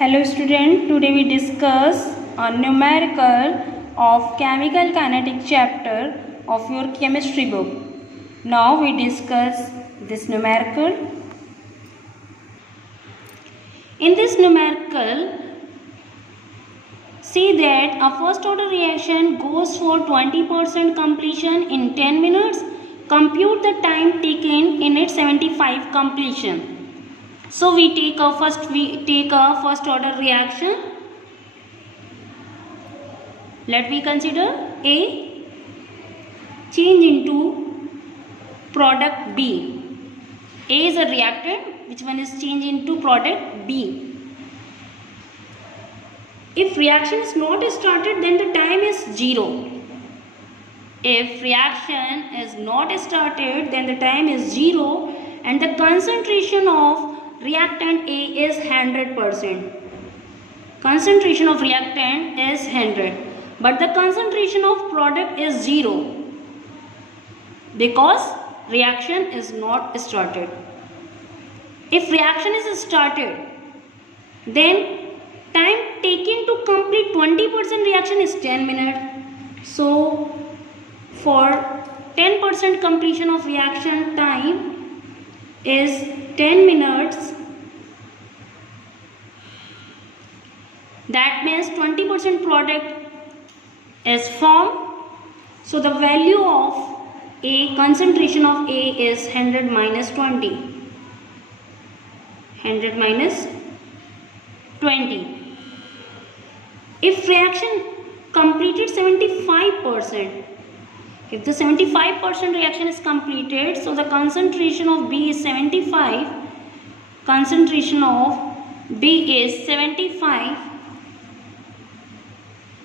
Hello student, today we discuss a numerical of chemical kinetic chapter of your chemistry book. Now we discuss this numerical. In this numerical, see that a first order reaction goes for 20% completion in 10 minutes. Compute the time taken in its 75 completion. So we take a first order reaction. Let me consider A, change into product B. A is a reactant, which one is changed into product B. If reaction is not started, then the time is 0. If reaction is not started, then the time is 0 and the concentration of reactant A is 100%. Concentration of reactant is 100, but the concentration of product is 0 because reaction is not started. If reaction is started, then time taken to complete 20% reaction is 10 minutes. So for 10% completion of reaction time is 10 minutes. That means 20% product is formed. So the value of A, concentration of A is 100 minus 20. 100 minus 20. If reaction completed 75%, if the 75% reaction is completed, so the concentration of B is 75, concentration of B is 75.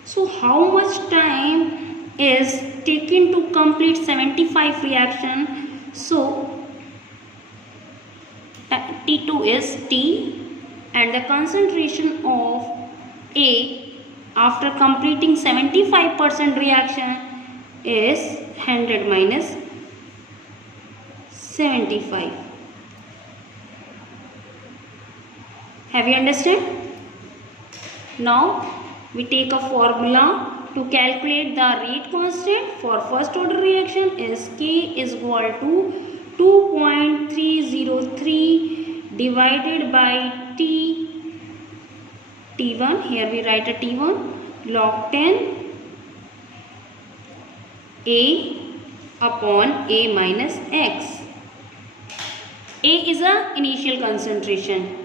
So how much time is taken to complete 75 reaction? So T2 is T, and the concentration of A after completing 75% reaction is 100 minus 75. Have you understood? Now we take a formula to calculate the rate constant for first order reaction is K is equal to 2.303 divided by T1. Here we write a T1 log 10 A upon A minus X. A is a initial concentration.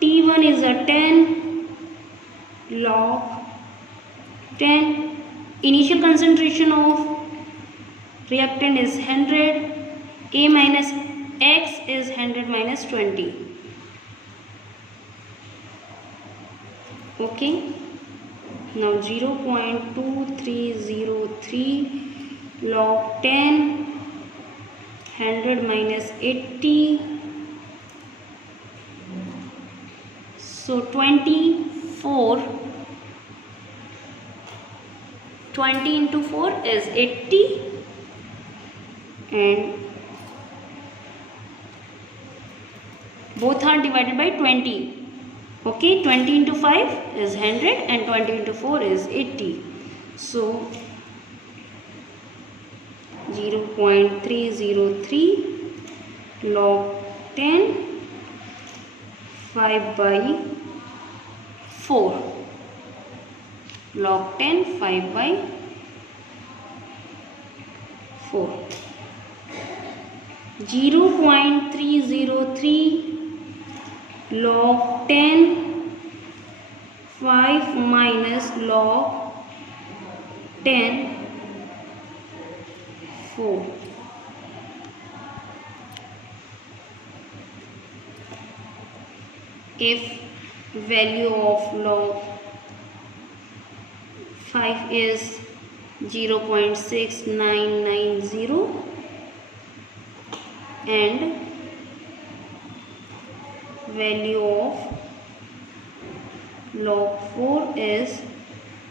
T1 is a 10 log 10. Initial concentration of reactant is 100. A minus X is 100 minus 20. Okay. Now 0.2303 log 10, 100 minus 80. So 24. 20 into 4 is 80 and both are divided by 20. Okay, 20 into 5 is 100 and 20 into 4 is 80. So 0.303 log 10 5 by 4. Log 10 5 by 4. 0.303 log 10 5 minus log 10 4. If value of log 5 is 0.6990 and value of log 4 is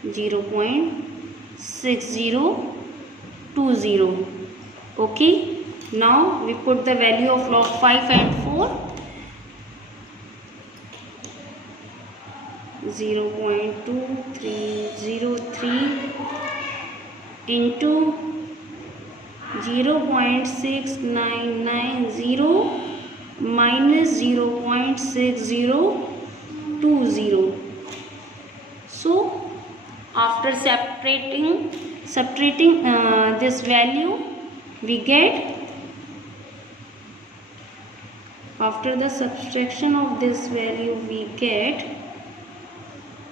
0.0 6020. Okay, now we put the value of log 5 and 4. 0.2303 into 0.6990 minus 0.6020. So after subtracting this value, we get, after the subtraction of this value, we get